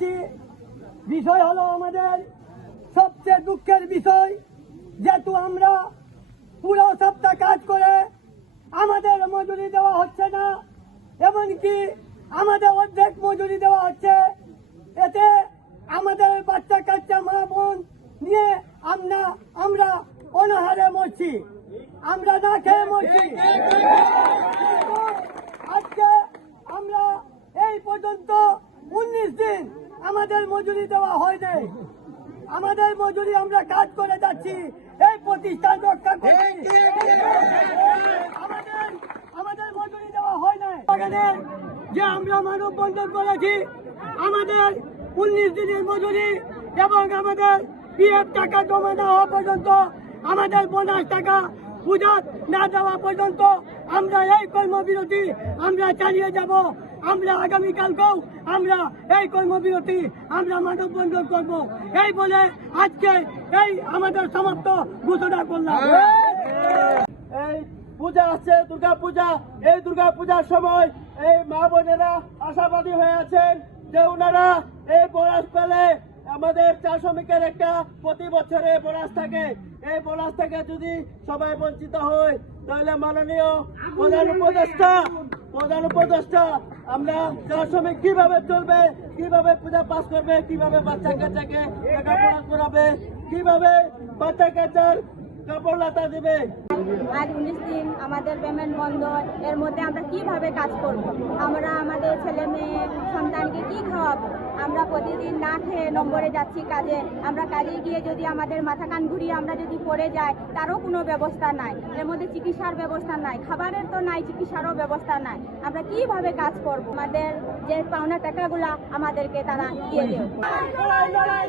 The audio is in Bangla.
করেছি। বিষয় হলো আমাদের সবচেয়ে দুঃখের বিষয়, যেহেতু আমরা পুরো সপ্তাহ কাজ করে আমাদের মজুরি দেওয়া হচ্ছে না, এমনকি আমাদের অর্ধেক মজুরি দেওয়া হচ্ছে। এতে আমাদের বাচ্চা কাচ্চা মা বোন নিয়ে আমরা অনাহারে মরছি, আমরা না খেয়ে মরছি। আজকে আমরা এই পর্যন্ত 19 দিন আমাদের মজুরি দেওয়া হয়নি। আমাদের মজুরি আমরা কাজ করে যাচ্ছি, এই প্রতিষ্ঠান রক্ষা করছি। আমাদের মজুরি দেওয়া হয় নাই। যে আমরা মানববন্ধন করেছি, আমাদের 19 দিনের মজুরি এবং আমাদের পিএফ টাকা জমা না হওয়া পর্যন্ত, আমাদের বোনাস টাকা পূজা না দেওয়া পর্যন্ত আমরা এই কর্মবিরতি আমরা চালিয়ে যাব। আমরা আগামীকালকেও আমরা এই কর্মবিরতি আমরা মানববন্ধন করব। এই বলে আজকে এই আমাদের সমাপ্ত ঘোষণা করলাম। এই পূজা আছে, দুর্গা পূজা। এই দুর্গা পূজার সময় এই মা বোনেরা আশাবাদী হয়ে আছেন যে ওনারা এই বোনাস পেলে, আমাদের চা শ্রমিকের একটা প্রতি বছরে বোনাস থাকে, এই বোনাস থেকে যদি সবাই বঞ্চিত হয় তাহলে মাননীয় প্রধান উপদেষ্টা আমরা চা শ্রমিক কিভাবে চলবে, কিভাবে পূজা পাস করবে, কিভাবে বাচ্চা কাচ্চাকে লেখাপড়া করাবে, কিভাবে বাচ্চা কাচ্চার কাপড় লাতা দিবে। আজ 19 দিন আমাদের পেমেন্ট বন্ধ। এর মধ্যে আমরা কিভাবে কাজ করব? আমরা আমাদের ছেলে মেয়ে সন্তানকে কি খাওয়াবো? আমরা প্রতিদিন না খেয়ে নম্বরে যাচ্ছি কাজে। আমরা কাজে গিয়ে যদি আমাদের মাথা কান ঘুরিয়ে আমরা যদি পড়ে যাই, তারও কোনো ব্যবস্থা নাই। এর মধ্যে চিকিৎসার ব্যবস্থা নাই, খাবারের তো নাই, চিকিৎসারও ব্যবস্থা নাই। আমরা কিভাবে কাজ করব? আমাদের যে পাওনা টাকাগুলা আমাদেরকে তারা দিয়ে দেবে। লড়াই